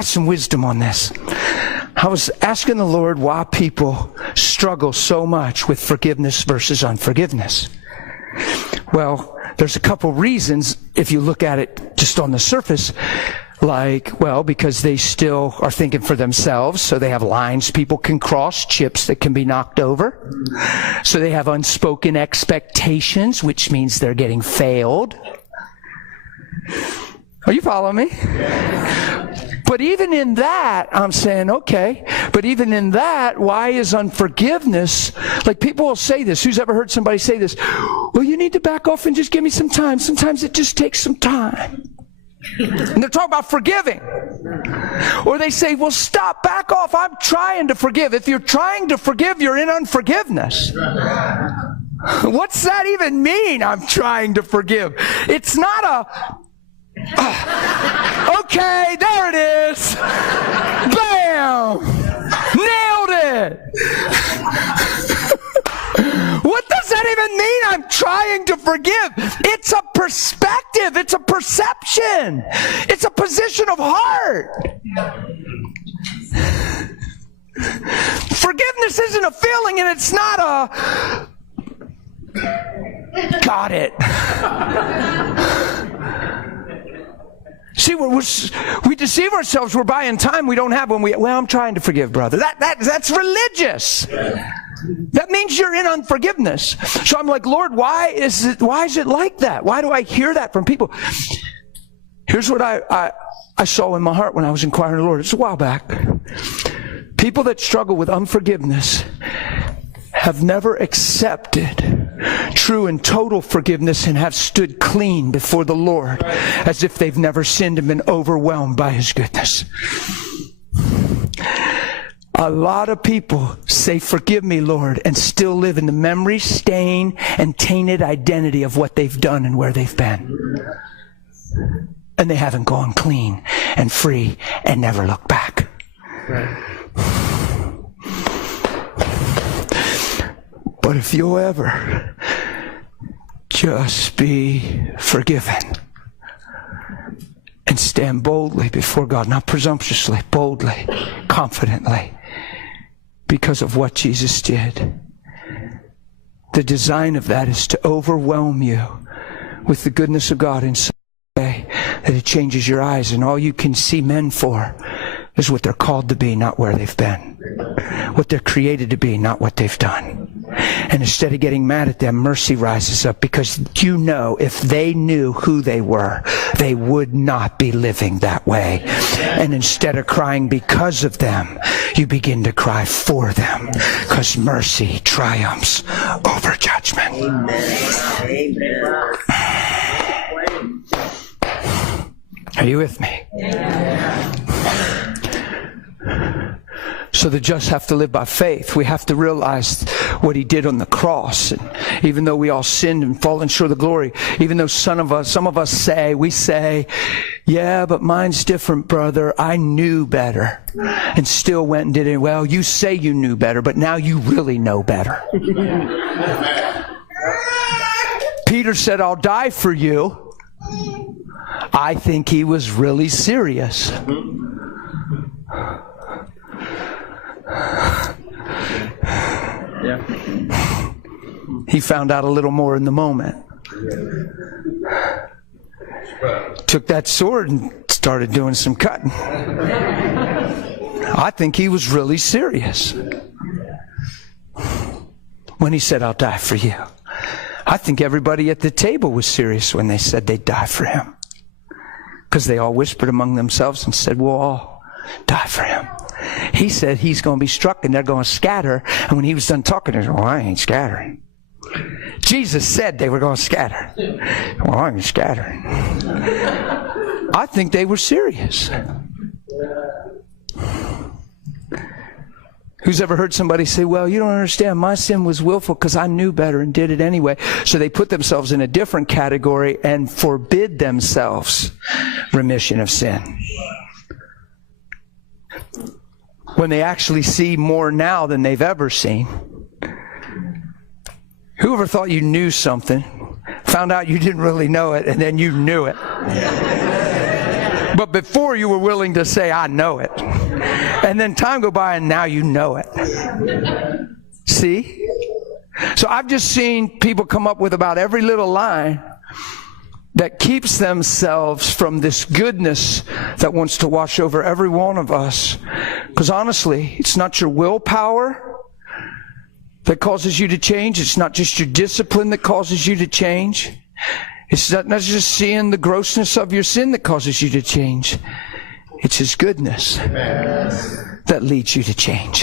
got some wisdom on this. I was asking the Lord why people struggle so much with forgiveness versus unforgiveness. Well, there's a couple reasons if you look at it just on the surface. Like, well, because they still are thinking for themselves, so they have lines people can cross, chips that can be knocked over. So they have unspoken expectations, which means they're getting failed. Are you following me? But even in that, I'm saying, okay, but even in that, why is unforgiveness, like people will say this, who's ever heard somebody say this, well, you need to back off and just give me some time. Sometimes it just takes some time. And they're talking about forgiving. Or they say, well, stop, back off, I'm trying to forgive. If you're trying to forgive, you're in unforgiveness. What's that even mean, I'm trying to forgive? It's not a, okay, there it is. Bam! Nailed it! What does that even mean, I'm trying to forgive? It's a perspective. It's a perception. It's a position of heart. Forgiveness isn't a feeling, and it's not a... Got it. See, we deceive ourselves. We're buying time we don't have when well, I'm trying to forgive, brother. That's religious. That means you're in unforgiveness. So I'm like, Lord, why is it like that? Why do I hear that from people? Here's what I saw in my heart when I was inquiring of the Lord. It's a while back. People that struggle with unforgiveness have never accepted true and total forgiveness and have stood clean before the Lord as if they've never sinned and been overwhelmed by His goodness. A lot of people say, forgive me, Lord, and still live in the memory, stain, and tainted identity of what they've done and where they've been. And they haven't gone clean and free and never looked back. Right. But if you'll ever just be forgiven and stand boldly before God, not presumptuously, boldly, confidently, because of what Jesus did. The design of that is to overwhelm you with the goodness of God in such a way that it changes your eyes, and all you can see men for is what they're called to be, not where they've been. What they're created to be, not what they've done. And instead of getting mad at them, mercy rises up, because you know if they knew who they were, they would not be living that way. And instead of crying because of them, you begin to cry for them, because mercy triumphs over judgment. Amen. Are you with me? So the just have to live by faith. We have to realize what He did on the cross. And even though we all sinned and fallen short of the glory, even though some of us say, yeah, but mine's different, brother. I knew better and still went and did it. Well, you say you knew better, but now you really know better. Peter said, I'll die for you. I think he was really serious. Yeah. He found out a little more in the moment. Took that sword and started doing some cutting. I think he was really serious when he said, I'll die for you. I think everybody at the table was serious when they said they'd die for him, because they all whispered among themselves and said, we'll all die for him. He said he's going to be struck and they're going to scatter. And when he was done talking, he said, well, I ain't scattering. Jesus said they were going to scatter. Well, I ain't scattering. I think they were serious. Who's ever heard somebody say, well, you don't understand, my sin was willful because I knew better and did it anyway. So they put themselves in a different category and forbid themselves remission of sin, when they actually see more now than they've ever seen. Whoever thought you knew something, found out you didn't really know it, and then you knew it. But before you were willing to say, I know it. And then time go by and now you know it. See? So I've just seen people come up with about every little line that keeps themselves from this goodness that wants to wash over every one of us. Because honestly, it's not your willpower that causes you to change. It's not just your discipline that causes you to change. It's not just seeing the grossness of your sin that causes you to change. It's His goodness that leads you to change.